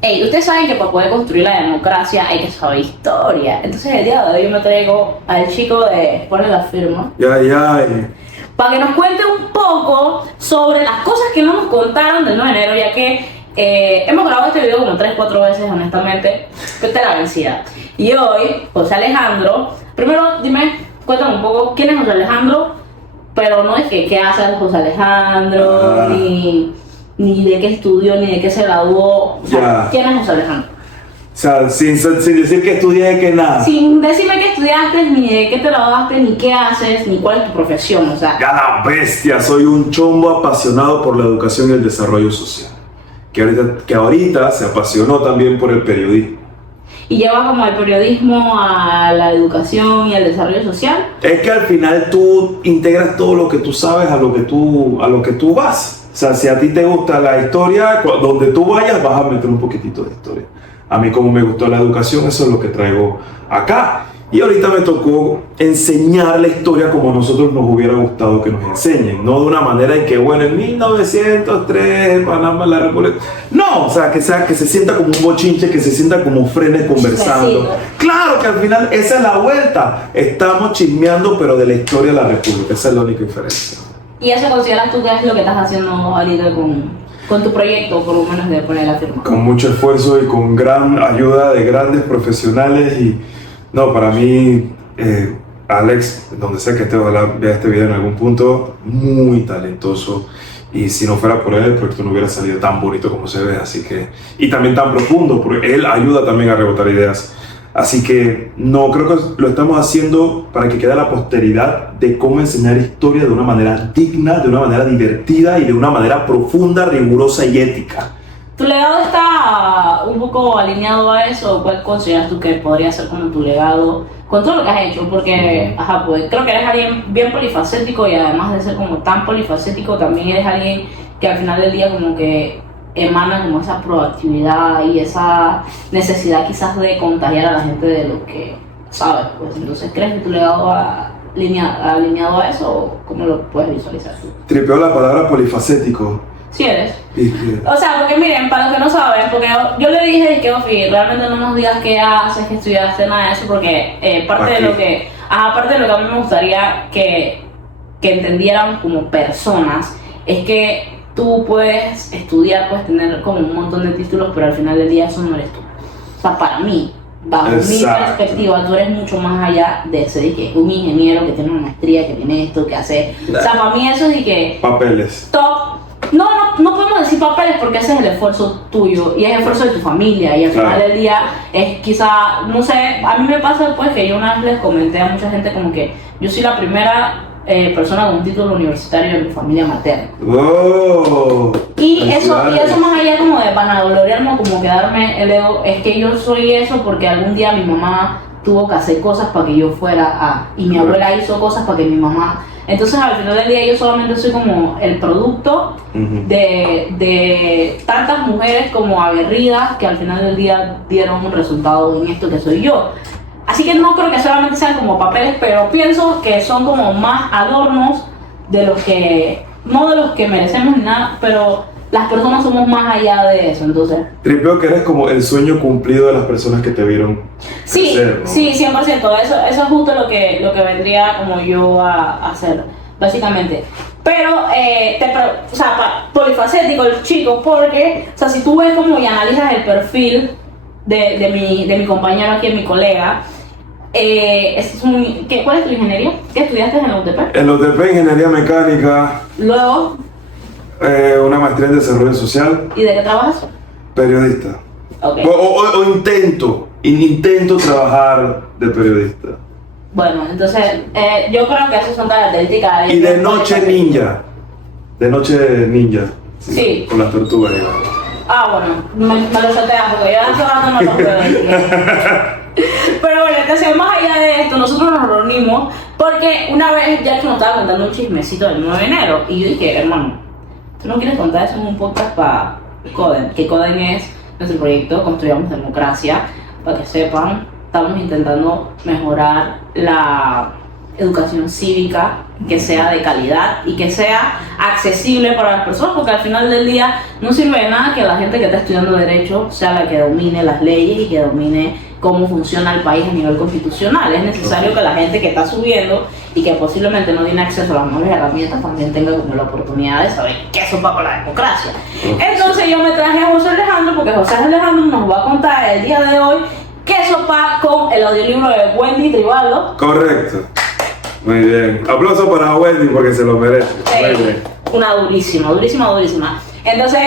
Hey, ustedes saben que para poder construir la democracia hay que saber historia. Entonces el día de hoy yo me traigo al chico de Pone la Firma Ya, ya. para que nos cuente un poco sobre las cosas que no nos contaron del 9 de enero, ya que hemos grabado este video como 3-4 veces, honestamente, que esta es la vencida. Y hoy, José Alejandro, primero dime, cuéntame un poco quién es José Alejandro, pero no es que qué hace José Alejandro, ni de qué estudió, ni de qué se graduó. O sea, ¿quién es José Alejandro? O sea, sin decir que estudié, que nada. Sin decirme qué estudiaste, ni de qué te graduaste, ni qué haces, ni cuál es tu profesión, o sea. Ya la bestia, soy un chombo apasionado por la educación y el desarrollo social. Que ahorita se apasionó también por el periodismo. Y lleva como el periodismo a la educación y al desarrollo social. Es que al final tú integras todo lo que tú sabes a lo que tú vas. O sea, si a ti te gusta la historia, donde tú vayas vas a meter un poquitito de historia. A mí como me gustó la educación, eso es lo que traigo acá. Y ahorita me tocó enseñar la historia como a nosotros nos hubiera gustado que nos enseñen. No de una manera en que, bueno, en 1903, Panamá, la República... No, o sea, que se sienta como un bochinche, que se sienta como frenes conversando. Sí. Claro que al final esa es la vuelta. Estamos chismeando, pero de la historia de la República. Esa es la única diferencia. ¿Y eso consideras tú que es lo que estás haciendo ahorita con tu proyecto, por lo menos de Poner la Firma? Con mucho esfuerzo y con gran ayuda de grandes profesionales y... No, para mí, Alex, donde sea que esté, ojalá vea este video en algún punto, muy talentoso. Y si no fuera por él, el proyecto no hubiera salido tan bonito como se ve. Así que, y también tan profundo, porque él ayuda también a rebotar ideas. Así que no, creo que lo estamos haciendo para que quede a la posteridad de cómo enseñar historia de una manera digna, de una manera divertida y de una manera profunda, rigurosa y ética. ¿Tu legado está un poco alineado a eso? ¿Cuál consideras tú que podría ser como tu legado con todo lo que has hecho? Porque, pues creo que eres alguien bien polifacético y además de ser como tan polifacético, también eres alguien que al final del día como que emana como esa proactividad y esa necesidad quizás de contagiar a la gente de lo que sabes, pues. Entonces, ¿crees que tu legado va alineado a eso o cómo lo puedes visualizar tú? Tripeó la palabra polifacético. Sí eres. O sea, porque miren, para los que no saben, porque yo le dije que Ofi, realmente no nos digas qué haces, que estudiaste, nada de eso, porque parte de lo que a mí me gustaría que entendieran como personas, es que tú puedes estudiar, puedes tener como un montón de títulos, pero al final del día eso no eres tú. O sea, para mí, bajo mi perspectiva, tú eres mucho más allá de ser que un ingeniero que tiene una maestría, que tiene esto, que hace... O sea, para mí eso es de que... Papeles. Top. No podemos decir papeles porque ese es el esfuerzo tuyo y es el esfuerzo de tu familia y al final del día es quizá, no sé, a mí me pasa pues que yo una vez les comenté a mucha gente como que yo soy la primera persona con un título universitario en mi familia materna. Oh, Y eso más allá como de vanagloriarme, como que darme el ego, es que yo soy eso porque algún día mi mamá tuvo que hacer cosas para que yo fuera y mi abuela hizo cosas para que mi mamá... Entonces al final del día yo solamente soy como el producto de tantas mujeres como aguerridas que al final del día dieron un resultado en esto que soy yo. Así que no creo que solamente sean como papeles, pero pienso que son como más adornos de los que, no de los que merecemos ni nada, pero las personas somos más allá de eso, entonces. Tripeo que eres como el sueño cumplido de las personas que te vieron crecer, ¿no? Sí, 100%, eso es justo lo que vendría como yo a hacer, básicamente. Pero, o sea, polifacético el chico, porque, o sea, si tú ves como y analizas el perfil de mi compañero aquí, mi colega, ¿cuál es tu ingeniería? ¿Qué estudiaste en la UTP? En la UTP, Ingeniería Mecánica. Luego... una maestría en Desarrollo Social. ¿Y de qué trabajas? Periodista. Okay. O intento trabajar de periodista. Bueno, entonces yo creo que esas son características. Y de noche ninja. De noche ninja. Sí. Con las tortugas. Bueno, me lo salteas porque yo hace rato no lo puedo decir. Pero bueno, entonces más allá de esto, nosotros nos reunimos porque una vez ya que nos estaba contando un chismecito del 9 de enero y yo dije, hermano, ¿tú no quieres contar eso en un podcast para Coden? Que Coden es nuestro proyecto Construyamos Democracia. Para que sepan, estamos intentando mejorar la educación cívica que sea de calidad y que sea accesible para las personas, porque al final del día no sirve de nada que la gente que está estudiando Derecho sea la que domine las leyes y que domine cómo funciona el país a nivel constitucional. Es necesario que la gente que está subiendo y que posiblemente no tiene acceso a las mejores herramientas también tenga como la oportunidad de saber qué sopa con la democracia. Entonces yo me traje a José Alejandro porque José Alejandro nos va a contar el día de hoy qué sopa con el audiolibro de Wendy Tribaldo. Correcto. Muy bien. Aplauso para Wendy porque se lo merece. Muy bien. Una durísima. Entonces,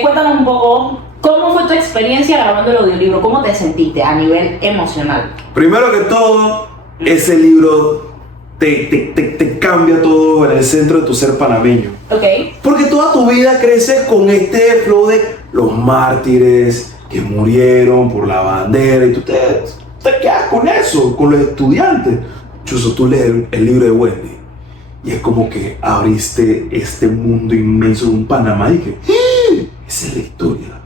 cuéntanos un poco cómo fue tu experiencia grabando el audiolibro, cómo te sentiste a nivel emocional. Primero que todo, ese libro te cambia todo en el centro de tu ser panameño. Ok. Porque toda tu vida creces con este flow de los mártires que murieron por la bandera y tú te quedas con eso, con los estudiantes. Chuso, tú lees el libro de Wendy y es como que abriste este mundo inmenso de un Panamá y que esa es la historia.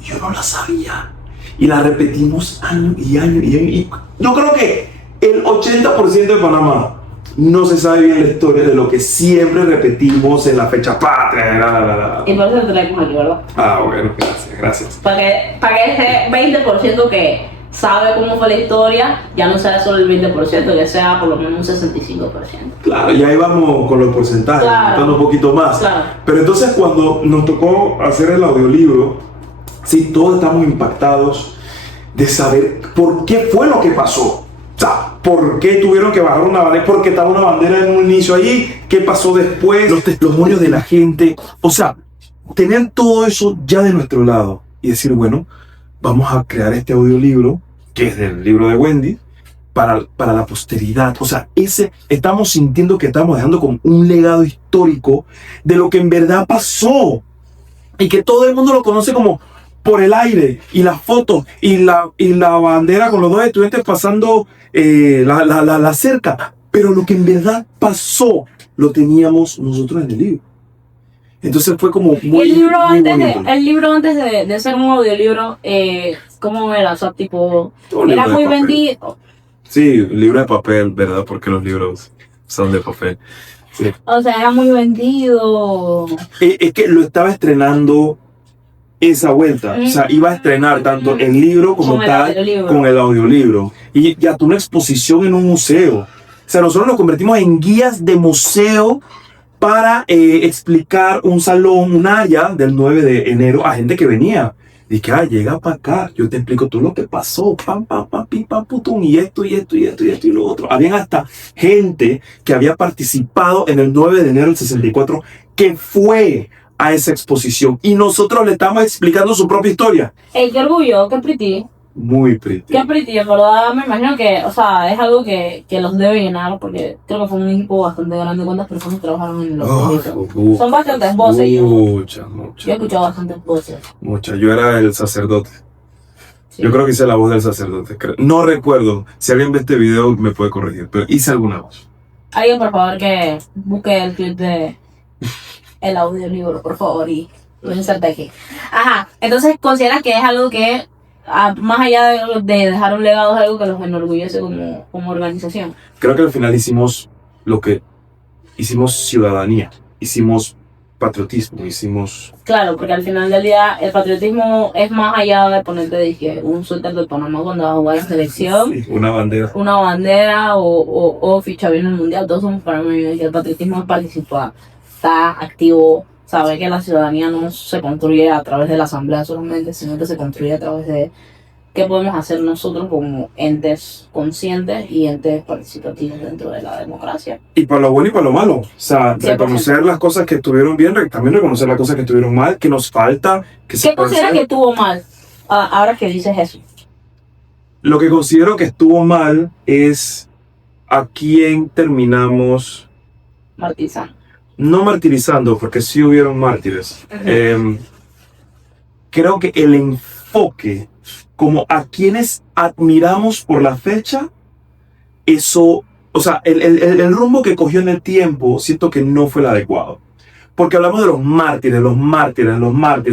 Y yo no la sabía. Y la repetimos año y año y año. Y yo creo que el 80% de Panamá no se sabe bien la historia de lo que siempre repetimos en la fecha patria. Y por eso te traemos aquí, ¿verdad? Ah, bueno, gracias. Para que ese 20% que sabe cómo fue la historia, ya no sea solo el 20%, que sea por lo menos un 65%. Claro, y ahí vamos con los porcentajes, claro, un poquito más. Claro. Pero entonces cuando nos tocó hacer el audiolibro, sí, todos estamos impactados de saber por qué fue lo que pasó. O sea, ¿por qué tuvieron que bajar una bandera? ¿Por qué estaba una bandera en un inicio allí? ¿Qué pasó después? Los testimonios de la gente. O sea, tener todo eso ya de nuestro lado y decir, bueno, vamos a crear este audiolibro, que es del libro de Wendy, para la posteridad. O sea, estamos sintiendo que estamos dejando como un legado histórico de lo que en verdad pasó. Y que todo el mundo lo conoce como por el aire, y las fotos, y la bandera con los dos estudiantes pasando la cerca. Pero lo que en verdad pasó, lo teníamos nosotros en el libro. Entonces fue como muy, el libro antes de ser un audiolibro, ¿cómo era? O sea, tipo, era muy vendido. Sí, libro de papel, ¿verdad? Porque los libros son de papel. Sí. O sea, era muy vendido. Es que lo estaba estrenando esa vuelta. O sea, iba a estrenar tanto el libro como tal con el audiolibro. Y ya tuvo una exposición en un museo. O sea, nosotros nos convertimos en guías de museo para explicar un salón, un área del 9 de enero a gente que venía. Y que, llega para acá, yo te explico todo lo que pasó, pam, pim, pam, putum, y esto, y lo otro. Habían hasta gente que había participado en el 9 de enero del 64 que fue a esa exposición. Y nosotros le estamos explicando su propia historia. ¡Ey, qué orgullo! ¡Qué pretty! Muy pretty. Qué pretty, en verdad me imagino que, o sea, es algo que los debe llenar, porque creo que fue un equipo bastante grande. ¿Cuántas personas trabajaron en los proyectos? Son bastantes voces. Muchas. Yo he escuchado bastantes voces. Muchas. Yo era el sacerdote. Sí. Yo creo que hice la voz del sacerdote. No recuerdo. Si alguien ve este video me puede corregir, pero hice alguna voz. Alguien, por favor, que busque el clip de el audiolibro, por favor, y lo inserte aquí. Ajá, entonces, ¿consideras que es algo que, más allá de dejar un legado, es algo que los enorgullece como organización? Creo que al final hicimos lo que hicimos: ciudadanía, hicimos patriotismo, hicimos... Claro, porque al final del día el patriotismo es más allá de ponerte de un suéter de Panamá cuando vas a jugar en selección, Sí, una bandera o ficha bien en el mundial. Todos somos panameños y el patriotismo es participar, estar activo, saber que la ciudadanía no se construye a través de la asamblea solamente, sino que se construye a través de qué podemos hacer nosotros como entes conscientes y entes participativos dentro de la democracia. Y para lo bueno y para lo malo. O sea, 100%. reconocer las cosas que estuvieron bien, también reconocer las cosas que estuvieron mal, que nos falta, que se ¿Qué puede consideras hacer. que estuvo mal ahora que dices eso? Lo que considero que estuvo mal es a quién terminamos Martizan. no martirizando, porque sí hubieron mártires. Creo que el enfoque como a quienes admiramos por la fecha, eso, o sea, el rumbo que cogió en el tiempo, siento que no fue el adecuado. Porque hablamos de los mártires,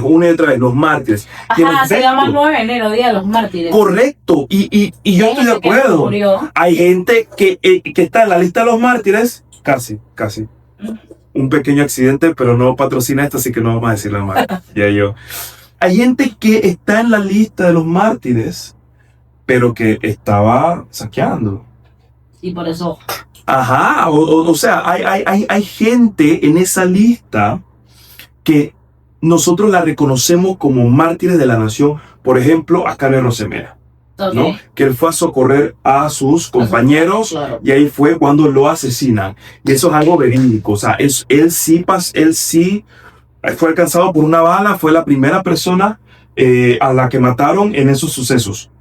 una y otra vez, los mártires. Ajá, se llama el 9 de enero, Día de los Mártires. Correcto, y yo estoy de acuerdo. Hay gente que está en la lista de los mártires casi. Un pequeño accidente, pero no patrocina esto, así que no vamos a decir la marca. Ya yo. Hay gente que está en la lista de los mártires, pero que estaba saqueando. Y por eso. Ajá, o sea, hay gente en esa lista que nosotros la reconocemos como mártires de la nación. Por ejemplo, a Carlos Rosemera, Okay. ¿no? Que él fue a socorrer a sus compañeros, claro. y ahí fue cuando lo asesinan. Y eso es algo verídico. O sea, él sí fue alcanzado por una bala, fue la primera persona a la que mataron en esos sucesos.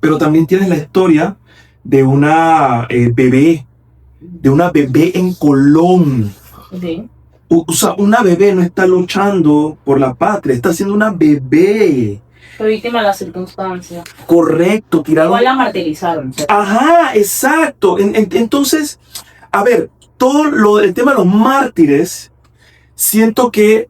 Pero también tienes la historia de una bebé en Colón. Okay. O sea, una bebé no está luchando por la patria, está siendo una bebé. Fue víctima de las circunstancias. Correcto, tirado. Igual la martirizaron. ¿Sí? Ajá, exacto. Entonces, a ver, el tema de los mártires, siento que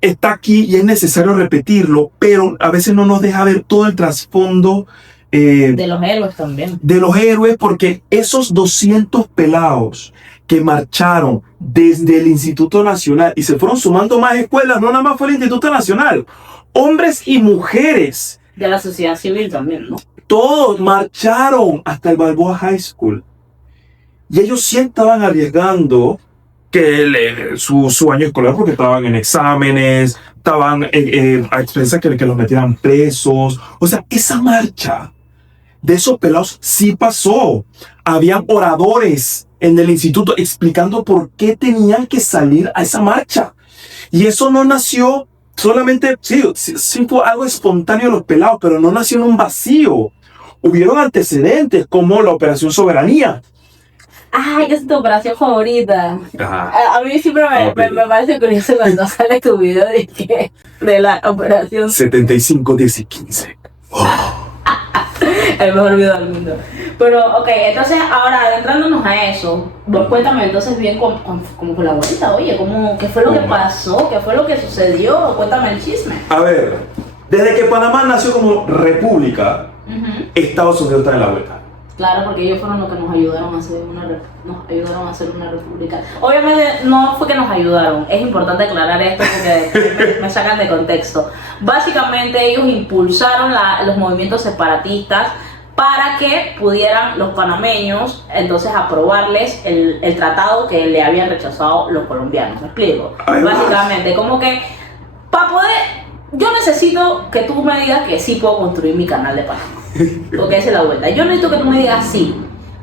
está aquí y es necesario repetirlo, pero a veces no nos deja ver todo el trasfondo de los héroes también. De los héroes, porque esos 200 pelados que marcharon desde el Instituto Nacional y se fueron sumando más escuelas, no nada más fue el Instituto Nacional, hombres y mujeres. De la sociedad civil también, ¿no? Todos marcharon hasta el Balboa High School. Y ellos sí estaban arriesgando que su año escolar, porque estaban en exámenes, estaban a expensas que los metieran presos. O sea, esa marcha de esos pelados sí pasó. Habían oradores en el instituto explicando por qué tenían que salir a esa marcha. Y eso no nació solamente, sí fue algo espontáneo de los pelados, pero no nació en un vacío. Hubieron antecedentes como la Operación Soberanía. Ay, esa es tu operación favorita. Ajá. A mí siempre me parece curioso cuando sale tu video de la operación. 75, 10 y 15. Oh. El mejor video del mundo. Pero, ok, entonces ahora adentrándonos a eso, vos cuéntame entonces bien cómo fue la vuelta, oye, qué fue lo que pasó, qué fue lo que sucedió, cuéntame el chisme. A ver, desde que Panamá nació como república, Estados Unidos está en la vuelta. Claro, porque ellos fueron los que nos ayudaron a hacer una república. Obviamente no fue que nos ayudaron, es importante aclarar esto porque me sacan de contexto. Básicamente ellos impulsaron los movimientos separatistas para que pudieran los panameños entonces aprobarles el tratado que le habían rechazado los colombianos. ¿Me explico? Básicamente, como que para poder... Yo necesito que tú me digas que sí puedo construir mi canal de Panamá. Porque esa es la vuelta. Yo necesito que tú me digas sí.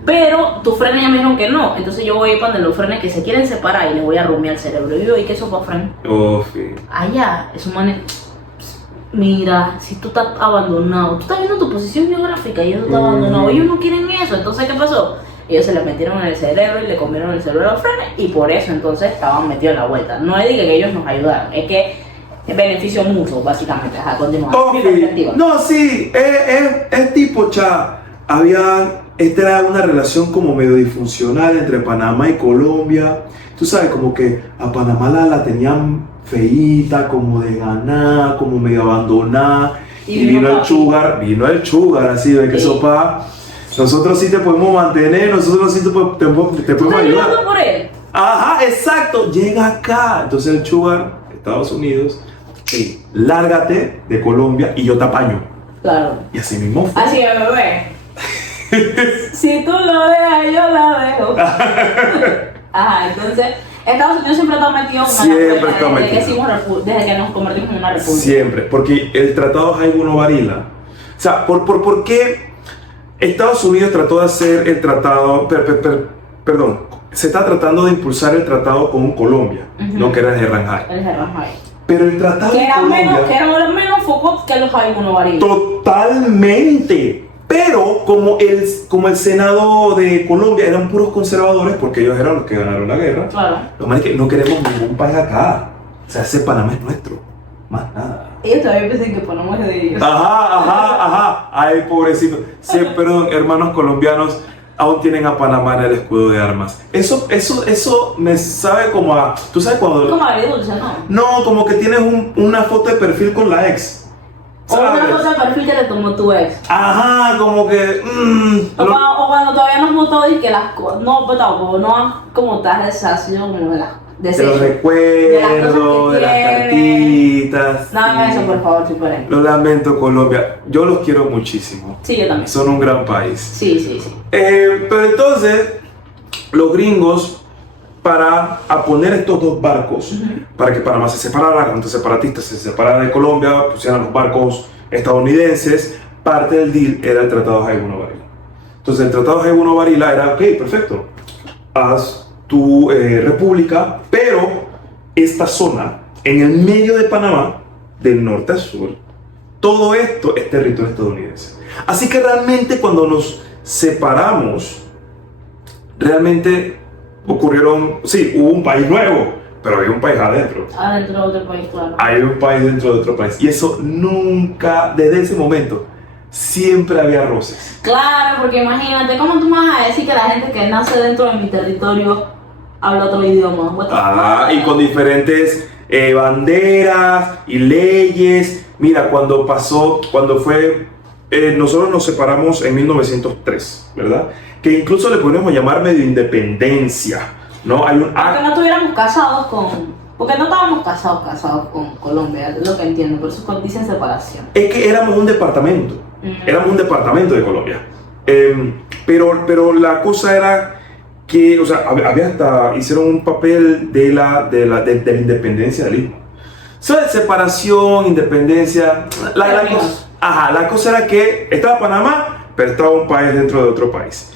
Pero tus frenes ya me dijeron que no. Entonces yo voy a ir para donde los frenes que se quieren separar y les voy a rumiar el cerebro. Y yo, ¿y qué eso para fren? Oh, sí. Allá, es un man. Mira, si tú estás abandonado, tú estás viendo tu posición geográfica y ellos están abandonados. Ellos no quieren eso. Entonces, ¿qué pasó? Ellos se les metieron en el cerebro y le comieron el cerebro a los frenes. Y por eso entonces estaban metidos en la vuelta. No es de que ellos nos ayudaron, es que beneficio mutuo, básicamente. Ajá, continuamos. Mi perspectiva. No, sí, es tipo, esta era una relación como medio disfuncional entre Panamá y Colombia. Tú sabes, como que a Panamá la tenían feíta, como de ganar, como medio abandonada. Y vino el sugar, así de que sopa. Nosotros sí te podemos mantener, nosotros sí te podemos ayudar. Por él? Ajá, exacto, llega acá. Entonces el sugar, Estados Unidos, lárgate de Colombia y yo te apaño. Claro. Y así mismo fue. Así es, bebé. Si tú lo dejas, yo la dejo. Ajá, entonces Estados Unidos siempre está metido desde que nos convertimos en una república. Siempre, porque el tratado Jaibuno-Varila, o sea, ¿por qué Estados Unidos trató de hacer el tratado, perdón, se está tratando de impulsar el tratado con Colombia, ¿no? Que era el Herranjay. Pero el tratado que de era Colombia... que eran menos focos que los Jaibuno-Varila. Totalmente. Pero como el Senado de Colombia eran puros conservadores, porque ellos eran los que ganaron la guerra, claro. Lo más es que no queremos ningún país acá. O sea, ese Panamá es nuestro. Más nada. Ellos todavía piensan que Panamá es de ellos. Ajá. Ay, pobrecito. Sí, perdón, hermanos colombianos, aún tienen a Panamá en el escudo de armas. Eso me sabe como a... ¿Tú sabes cuando...? Como agridulce, ¿no? No, como que tienes una foto de perfil con la ex. O una ¿sabes? foto de perfil que te tomó tu ex. Ajá, como que... O cuando todavía no has votado y que las cosas. No, pero tampoco, no has como te has deshacido como de las. de los De las recuerdos, de cosas las que cartitas. No hagan sí. eso, por favor, superen. Lo lamento, Colombia. Yo los quiero muchísimo. Sí, yo también. Son un gran país. Sí, sí, sí. Pero entonces, los gringos, para poner estos dos barcos, para que Panamá se separara, cuando separatistas se separara de Colombia, pusieran los barcos estadounidenses, parte del deal era el Tratado de Jaime Varela. Entonces, el Tratado de Jaime Varela era, ok, perfecto, haz tu república, pero esta zona, en el medio de Panamá, del norte a sur, todo esto es territorio estadounidense. Así que realmente cuando nos separamos, realmente ocurrieron, sí, hubo un país nuevo, pero había un país adentro. Adentro de otro país, claro. Hay un país dentro de otro país. Y eso nunca, desde ese momento, siempre había roces. Claro, porque imagínate, ¿cómo tú me vas a decir que la gente que nace dentro de mi territorio habla otro idioma? What the fuck? Y con diferentes banderas y leyes. Mira, cuando fue, nosotros nos separamos en 1903, ¿verdad? Que incluso le podemos llamar medio independencia, ¿no? Hay un Porque no estuviéramos casados con. Porque no estábamos casados con Colombia, es lo que entiendo, por eso dicen separación. Es que éramos un departamento, éramos un departamento de Colombia. Pero la cosa era que, o sea, había hasta, hicieron un papel de la independencia del hijo. O sea, separación, independencia, la cosa era que estaba Panamá, pero estaba un país dentro de otro país.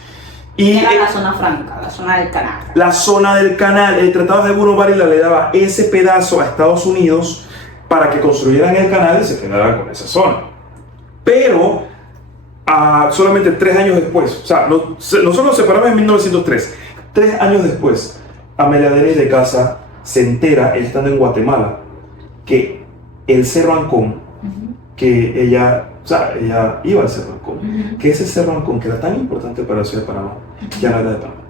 Y era la zona franca, la zona del canal. La zona del canal, el Tratado de Jaime Varela le daba ese pedazo a Estados Unidos para que construyeran el canal y se quedaran con esa zona. Pero solamente 3 años después, o sea, nosotros nos separamos en 1903. 3 años después, Amelia Denis de Casa se entera, ella estando en Guatemala, que el Cerro Ancón, que ella iba al Cerro Ancón, que ese Cerro Ancón, que era tan importante para la ciudad de Panamá, ya no era de Panamá.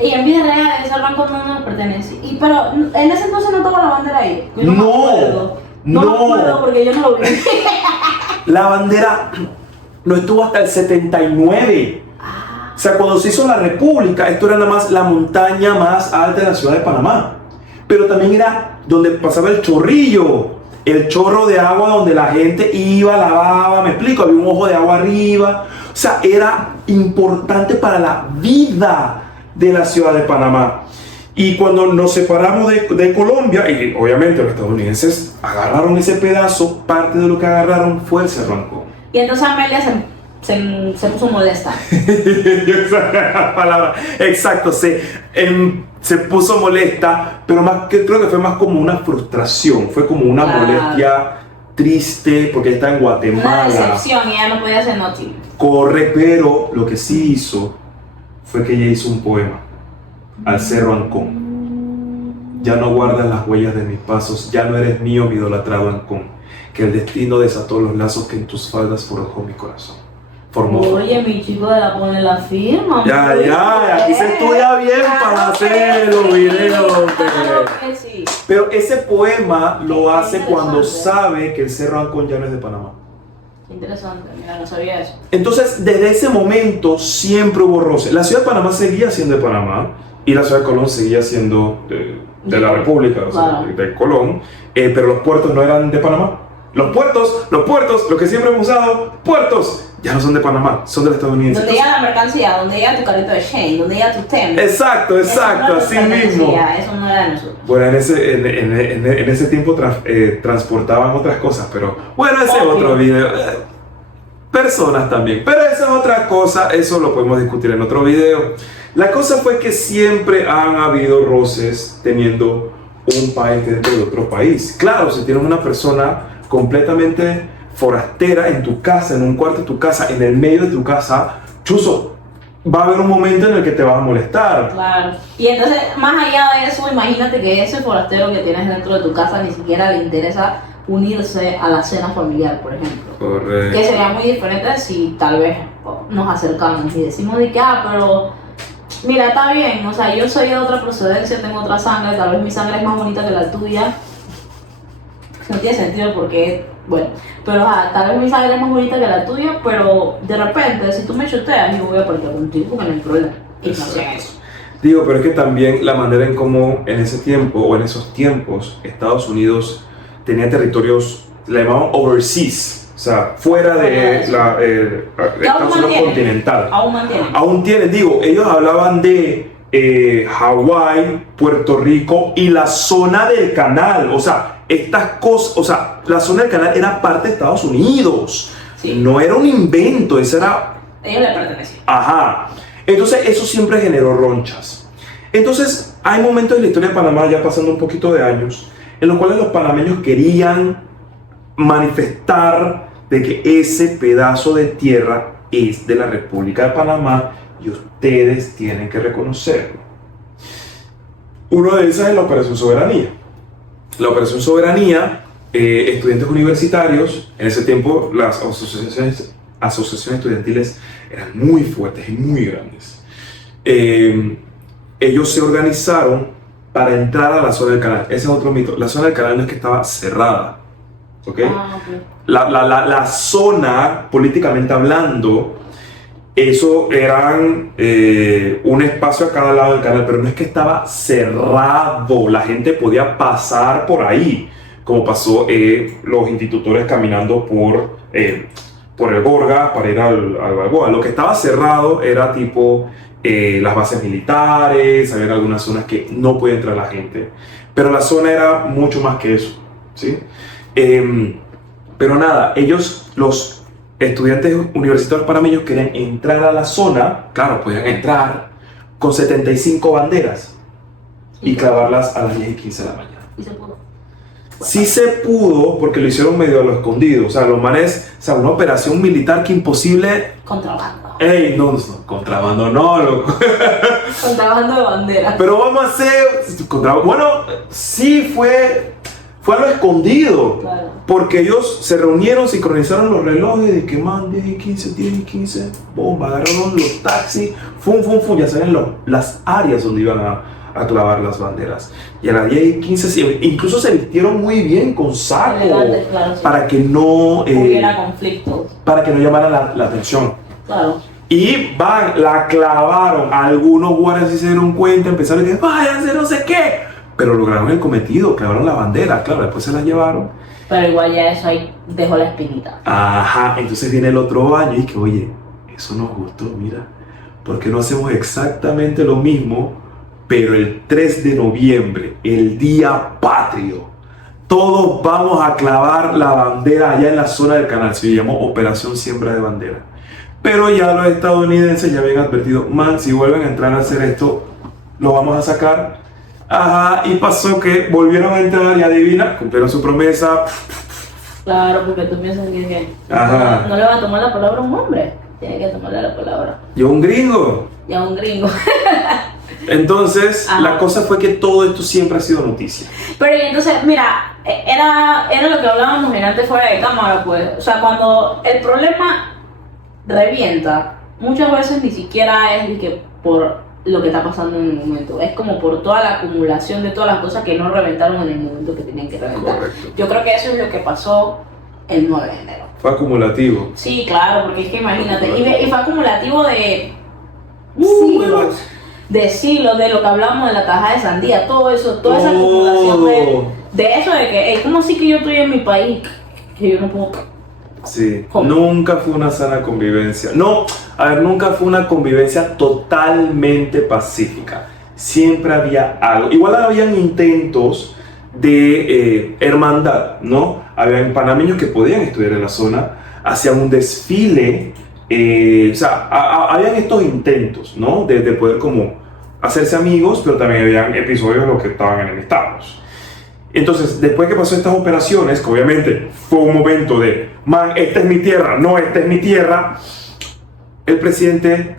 Y en vida real, ese banco no nos pertenece. Pero en ese entonces no estaba la bandera ahí. Yo no me acuerdo. No me acuerdo porque yo no lo vi. La bandera no estuvo hasta el 79. O sea, cuando se hizo la República, esto era nada más la montaña más alta de la ciudad de Panamá. Pero también era donde pasaba el chorrillo, el chorro de agua donde la gente iba, lavaba, me explico, había un ojo de agua arriba. O sea, era importante para la vida de la ciudad de Panamá. Y cuando nos separamos de Colombia, y obviamente los estadounidenses agarraron ese pedazo, parte de lo que agarraron fue el Cerro Ancón. Y entonces Amelia se puso molesta. Esa es la palabra. Exacto, se puso molesta, pero creo que fue más como una frustración, fue como una molestia triste, porque está en Guatemala. Una decepción y ella no podía hacer nothing. Corre, pero lo que sí hizo fue que ella hizo un poema al Cerro Ancón. Ya no guardas las huellas de mis pasos, ya no eres mío, mi idolatrado Ancón, que el destino desató los lazos que en tus faldas forjó mi corazón. Oye, mi chico de la pone la firma. Ya, aquí se estudia bien para hacer los videos. Sí. Pero ese poema lo hace cuando sabe que el Cerro Ancón ya no es de Panamá. Interesante, mira, no sabía eso. Entonces, desde ese momento siempre hubo roce. La ciudad de Panamá seguía siendo de Panamá y la ciudad de Colón seguía siendo de la República, o sea, de Colón, pero los puertos no eran de Panamá. Los puertos, lo que siempre hemos usado, puertos, ya no son de Panamá, son de los estadounidenses. Donde llega la mercancía, donde llega tu carrito de Shane, donde llega tu tema. Exacto, así mismo. Eso no era de nosotros. Bueno, en ese tiempo transportaban otras cosas, pero bueno, ese es otro video. Personas también, pero esa es otra cosa, eso lo podemos discutir en otro video. La cosa fue que siempre han habido roces teniendo un país dentro de otro país. Claro, si tienes una persona completamente forastera en tu casa, en un cuarto de tu casa, en el medio de tu casa, chuzo, va a haber un momento en el que te vas a molestar. Claro. Y entonces, más allá de eso, imagínate que ese forastero que tienes dentro de tu casa ni siquiera le interesa unirse a la cena familiar, por ejemplo. Correcto. Que sería muy diferente si tal vez nos acercamos y decimos de que, pero mira, está bien, o sea, yo soy de otra procedencia, tengo otra sangre, tal vez mi sangre es más bonita que la tuya. no tiene sentido porque, bueno, pero tal vez mi sangre es más bonita que la tuya, pero de repente, si tú me chuteas, yo voy a pelear contigo porque no hay problema. Y no hacían eso. Digo, pero es que también la manera en cómo en ese tiempo o en esos tiempos Estados Unidos tenía territorios, le llamaban overseas, o sea, fuera de la Estados Unidos continental. Aún mantienen. Aún tienen, digo, ellos hablaban de Hawái, Puerto Rico y la zona del canal, o sea, estas cosas, o sea, la zona del canal era parte de Estados Unidos, Sí. No era un invento, eso era... Ellos le pertenecían. Ajá. Entonces eso siempre generó ronchas. Entonces hay momentos en la historia de Panamá, ya pasando un poquito de años, en los cuales los panameños querían manifestar de que ese pedazo de tierra es de la República de Panamá y ustedes tienen que reconocerlo. Uno de esas es la Operación Soberanía. La Operación Soberanía, estudiantes universitarios, en ese tiempo las asociaciones estudiantiles eran muy fuertes y muy grandes. Ellos se organizaron para entrar a la zona del canal. Ese es otro mito. La zona del canal no es que estaba cerrada, ¿ok? Okay. La zona, políticamente hablando, eso eran un espacio a cada lado del canal, pero no es que estaba cerrado. La gente podía pasar por ahí, como pasó los institutores caminando por el Gorgas para ir al Balboa. Lo que estaba cerrado era tipo las bases militares, había algunas zonas que no podía entrar la gente, pero la zona era mucho más que eso, ¿sí? Pero nada, ellos, los estudiantes universitarios panameños, querían entrar a la zona, claro, podían entrar con 75 banderas y clavarlas a las 10:15 de la mañana. ¿Y se pudo? Sí se pudo, porque lo hicieron medio a lo escondido. O sea, los manes, o sea, una operación militar que imposible. Contrabando. ¡Ey! No, contrabando no, loco. Contrabando de banderas. Pero vamos a hacer. Bueno, sí fue a lo escondido. Claro. Porque ellos se reunieron, sincronizaron los relojes de que man, 10:15, 10:15, bomba, agarraron los taxis, fum, ya sabían las áreas donde iban a clavar las banderas. Y a las 10:15 incluso se vistieron muy bien con saco, Claro, sí. para que no hubiera conflictos. para que no llamara la atención. Claro. Y la clavaron. Algunos guardias sí se dieron cuenta, empezaron a decir, váyanse, no sé qué. Pero lograron el cometido, clavaron la bandera, claro, después se la llevaron. Pero igual ya eso ahí dejó la espinita. Ajá, entonces viene el otro año y que, oye, eso nos gustó, mira, ¿por qué no hacemos exactamente lo mismo, pero el 3 de noviembre, el día patrio? Todos vamos a clavar la bandera allá en la zona del canal, se llamó Operación Siembra de Bandera. Pero ya los estadounidenses ya habían advertido, man, si vuelven a entrar a hacer esto, lo vamos a sacar. Ajá, y pasó que volvieron a entrar y adivina, cumplieron su promesa. Claro, porque tú piensas que Ajá. no le va a tomar la palabra a un hombre, tiene que tomarle la palabra. Yo un gringo. Y a un gringo. Entonces, Ajá. la cosa fue que todo esto siempre ha sido noticia. Pero y entonces, mira, era lo que hablábamos antes fuera de cámara, pues. O sea, cuando el problema revienta, muchas veces ni siquiera es de que por lo que está pasando en el momento, es como por toda la acumulación de todas las cosas que no reventaron en el momento que tenían que reventar. Correcto. Yo creo que eso es lo que pasó el 9 de enero. Fue acumulativo. Sí, claro, porque es que imagínate, y fue acumulativo de Siglos. siglos, de lo que hablamos de la taja de sandía, todo eso, toda esa acumulación de eso de que, ¿cómo así que yo estoy en mi país? Que yo no puedo. Sí, ¿Cómo? nunca fue una sana convivencia. No, a ver, nunca fue una convivencia totalmente pacífica. Siempre había algo. Igual habían intentos de hermandad, ¿no? Habían panameños que podían estudiar en la zona, hacían un desfile, o sea, habían estos intentos, ¿no? De poder como hacerse amigos, pero también habían episodios en los que estaban enemistados. Entonces, después que pasó estas operaciones, que obviamente fue un momento de, man, esta es mi tierra, no, esta es mi tierra, el presidente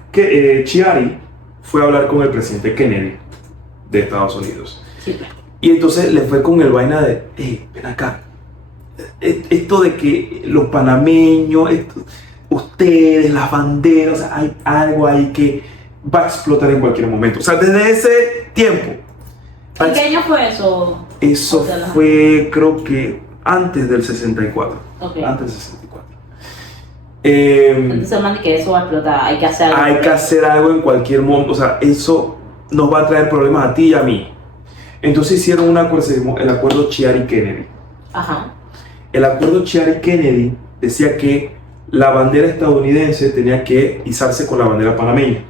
Chiari fue a hablar con el presidente Kennedy de Estados Unidos. Sí. Y entonces le fue con el vaina de, ven acá, esto de que los panameños, ustedes, las banderas, o sea, hay algo ahí que va a explotar en cualquier momento. O sea, desde ese tiempo. ¿En qué año fue eso? Eso O sea, fue, creo que antes del 64. Okay. Antes del 64. Entonces, man, que eso va a explotar, hay que hacer algo. Hay que hacer algo en cualquier momento, o sea, eso nos va a traer problemas a ti y a mí. Entonces hicieron un acuerdo, se llamó el acuerdo Chiari-Kennedy. Ajá. El acuerdo Chiari-Kennedy decía que la bandera estadounidense tenía que izarse con la bandera panameña.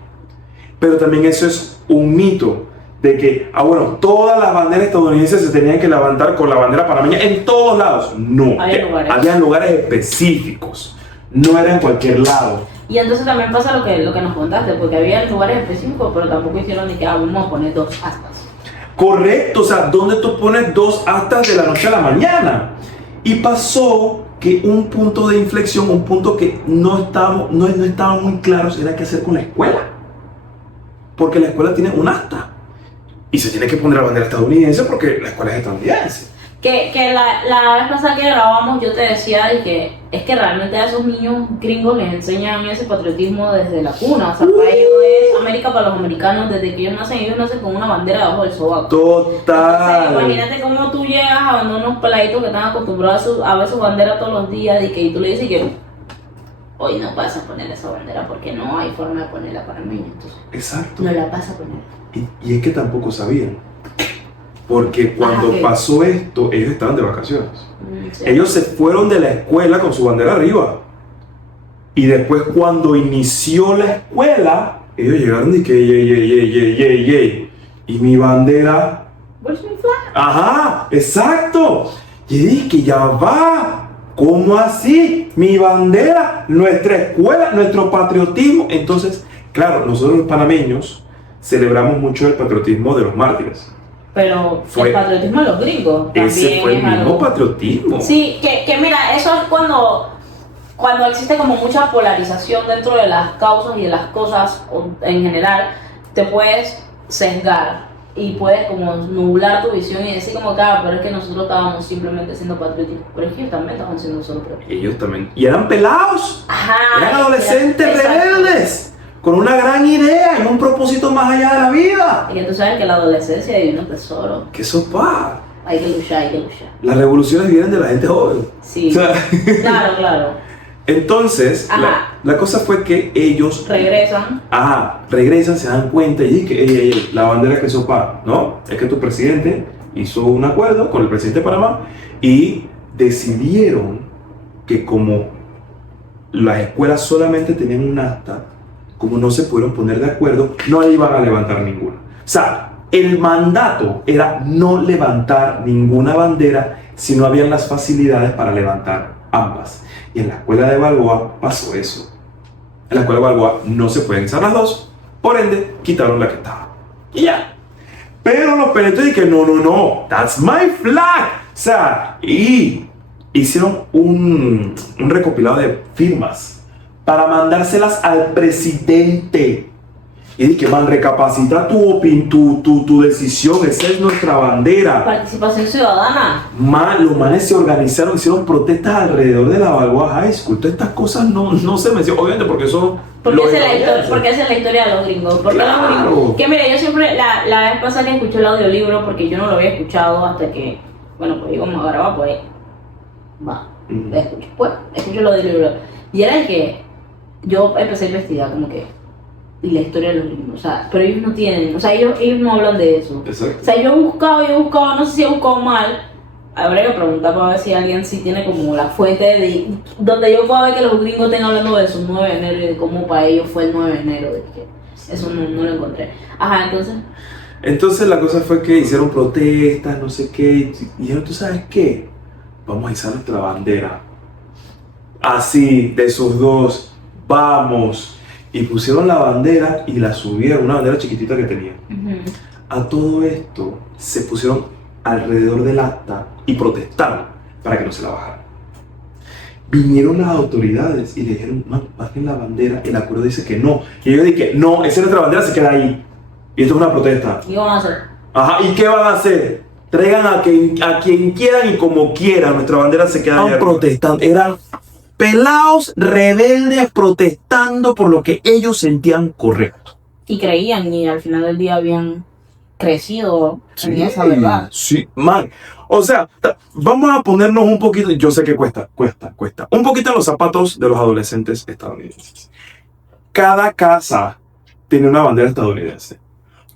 Pero también eso es un mito de que, bueno, todas las banderas estadounidenses se tenían que levantar con la bandera panameña en todos lados. No, había lugares específicos. No era en cualquier lado. Y entonces también pasa lo que nos contaste, porque había lugares específicos, pero tampoco hicieron ni que vamos a poner 2 astas. Correcto, o sea, ¿dónde tú pones 2 astas de la noche a la mañana? Y pasó que un punto de inflexión, un punto que no estaba muy claro, era qué hacer con la escuela. Porque la escuela tiene un asta. Y se tiene que poner la bandera estadounidense porque la escuela es estadounidense. Que la vez pasada que grabamos yo te decía de que es que realmente a esos niños gringos les enseñan ese patriotismo desde la cuna. O sea, para ellos es América para los americanos. Desde que ellos nacen con una bandera debajo del sobaco. Total. Entonces, imagínate cómo tú llegas a unos peladitos que están acostumbrados a ver su bandera todos los días y tú le dices que hoy no vas a poner esa bandera porque no hay forma de ponerla para mí. Entonces, exacto. No la vas a poner. Y es que tampoco sabían. Porque cuando pasó esto, ellos estaban de vacaciones. Sí. Ellos se fueron de la escuela con su bandera arriba. Y después cuando inició la escuela, ellos llegaron y que, yey. Y mi bandera... Where's my flag? Ajá, exacto. Y dije, ya va. ¿Cómo así? Mi bandera, nuestra escuela, nuestro patriotismo. Entonces, claro, nosotros los panameños celebramos mucho el patriotismo de los mártires. Pero el patriotismo de los gringos también ese fue el mismo algo... patriotismo. Sí, que mira, eso es cuando existe como mucha polarización dentro de las causas y de las cosas en general, te puedes sesgar y puedes como nublar tu visión y decir como pero es que nosotros estábamos simplemente siendo patrióticos, pero es que ellos también estaban siendo solo patrióticos. Ellos también, y eran pelados. Ajá, eran adolescentes rebeldes. Con una gran idea y un propósito más allá de la vida. Y que tú sabes que la adolescencia es un tesoro. Que sopa. Hay que luchar. Las revoluciones vienen de la gente joven. Sí. O sea, claro. Entonces, la cosa fue que ellos... regresan, se dan cuenta y dicen que la bandera que sopa, ¿no? Es que tu presidente hizo un acuerdo con el presidente de Panamá y decidieron que como las escuelas solamente tenían un asta, como no se pudieron poner de acuerdo, no iban a levantar ninguna. O sea, el mandato era no levantar ninguna bandera si no habían las facilidades para levantar ambas. Y en la escuela de Balboa pasó eso. En la escuela de Balboa no se pueden izar las dos, por ende, quitaron la que estaba. Y ya. Pero los penetros dijeron, no, that's my flag. O sea, y hicieron un recopilado de firmas para mandárselas al presidente. Y dije, man, recapacita tu decisión, esa es nuestra bandera. Participación ciudadana. Los manes se organizaron, hicieron protestas alrededor de la Balboa High School. Todas estas cosas no se mencionan, obviamente porque son... Porque esa es la historia de los gringos. Porque los gringos, que mira, yo siempre, la vez pasada que escuché el audiolibro, porque yo no lo había escuchado hasta que, bueno, pues íbamos a grabar, pues, escucho el audiolibro. Y era el que yo empecé a investigar como que y la historia de los gringos, o sea, pero ellos no tienen, o sea, ellos no hablan de eso. Exacto. O sea, yo he buscado, no sé si he buscado mal, habría que preguntar para ver si alguien sí tiene como la fuente de donde yo puedo ver que los gringos estén hablando de su 9 de enero y de cómo para ellos fue el 9 de enero, de que eso no lo encontré. Ajá, entonces la cosa fue que hicieron protestas, no sé qué, y dijeron, ¿tú sabes qué? Vamos a izar nuestra bandera. Así, de esos dos, vamos. Y pusieron la bandera y la subieron, una bandera chiquitita que tenían. A todo esto se pusieron alrededor del acta y protestaron para que no se la bajaran. Vinieron las autoridades y le dijeron, bajen la bandera, el acuerdo dice que no. Y ellos dijeron, no, esa es nuestra bandera, se queda ahí. Y esto es una protesta. ¿Y qué van a hacer? Ajá, ¿y qué van a hacer? Traigan a quien quieran y como quieran, nuestra bandera se queda ahí. Protestando, eran pelados rebeldes protestando por lo que ellos sentían correcto. Y creían, y al final del día habían crecido en esa, ¿verdad? Sí, man. O sea, vamos a ponernos un poquito, yo sé que cuesta, un poquito en los zapatos de los adolescentes estadounidenses. Cada casa tiene una bandera estadounidense.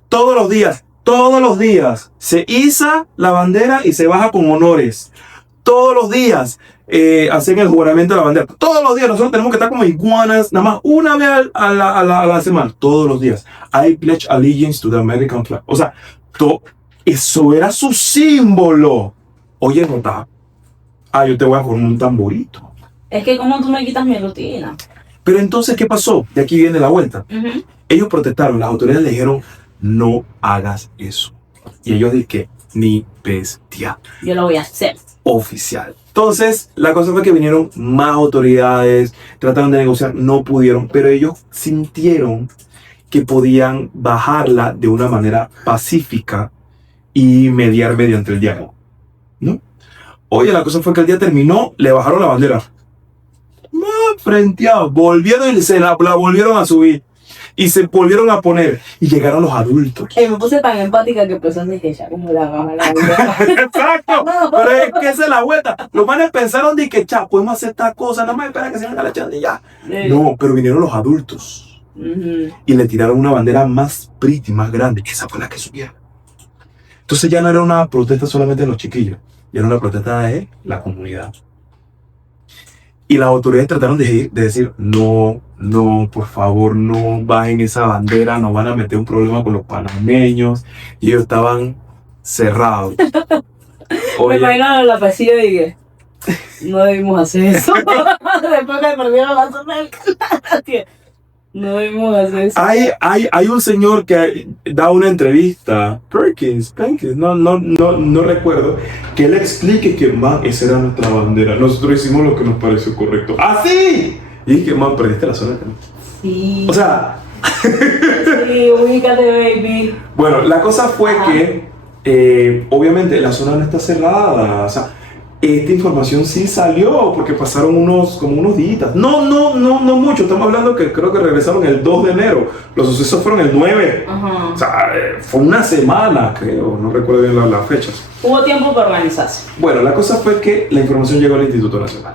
Todos los días se iza la bandera y se baja con honores. Todos los días hacen el juramento de la bandera. Todos los días nosotros tenemos que estar como iguanas, nada más una vez a la semana. Todos los días. I pledge allegiance to the American flag. O sea, eso era su símbolo. Oye, no está. Yo te voy a poner un tamborito. Es que como tú me quitas mi rutina. Pero entonces, ¿qué pasó? De aquí viene la vuelta. Ellos protestaron, las autoridades le dijeron, no hagas eso. Y ellos dijeron, ni bestia. Yo lo voy a hacer. Oficial. Entonces, la cosa fue que vinieron más autoridades, trataron de negociar, no pudieron, pero ellos sintieron que podían bajarla de una manera pacífica y mediar mediante el diálogo, ¿no? Oye, la cosa fue que el día terminó, le bajaron la bandera. Frenteados, volvieron y se la volvieron a subir. Y se volvieron a poner. Y llegaron los adultos. Me puse tan empática que empezó a decir ya como la bandera. Exacto. Pero es que esa es la vuelta. Los manes pensaron de que, podemos hacer esta cosa, nada más espera que se haga la chandilla. No, pero vinieron los adultos. Y le tiraron una bandera más pretty, más grande. Esa fue la que subieron. Entonces ya no era una protesta solamente de los chiquillos. Ya era una protesta de la comunidad. Y las autoridades trataron de decir, no, por favor, no bajen esa bandera, nos van a meter un problema con los panameños. Y ellos estaban cerrados. Me imagino la pasillo y dije, no debimos hacer eso. Después que perdieron la zona del canal. No debimos hacer eso. Hay un señor que da una entrevista, Perkins, no recuerdo, que él explique que, esa era nuestra bandera. Nosotros hicimos lo que nos pareció correcto. ¡Así! Y dije, perdiste la zona. Sí. O sea... sí, ubícate, baby. Bueno, la cosa fue que, obviamente, la zona no está cerrada. O sea, esta información sí salió porque pasaron unos días. No mucho. Estamos hablando que creo que regresaron el 2 de enero. Los sucesos fueron el 9. O sea, fue una semana, creo. No recuerdo bien las fechas. Hubo tiempo para organizarse. Bueno, la cosa fue que la información llegó al Instituto Nacional.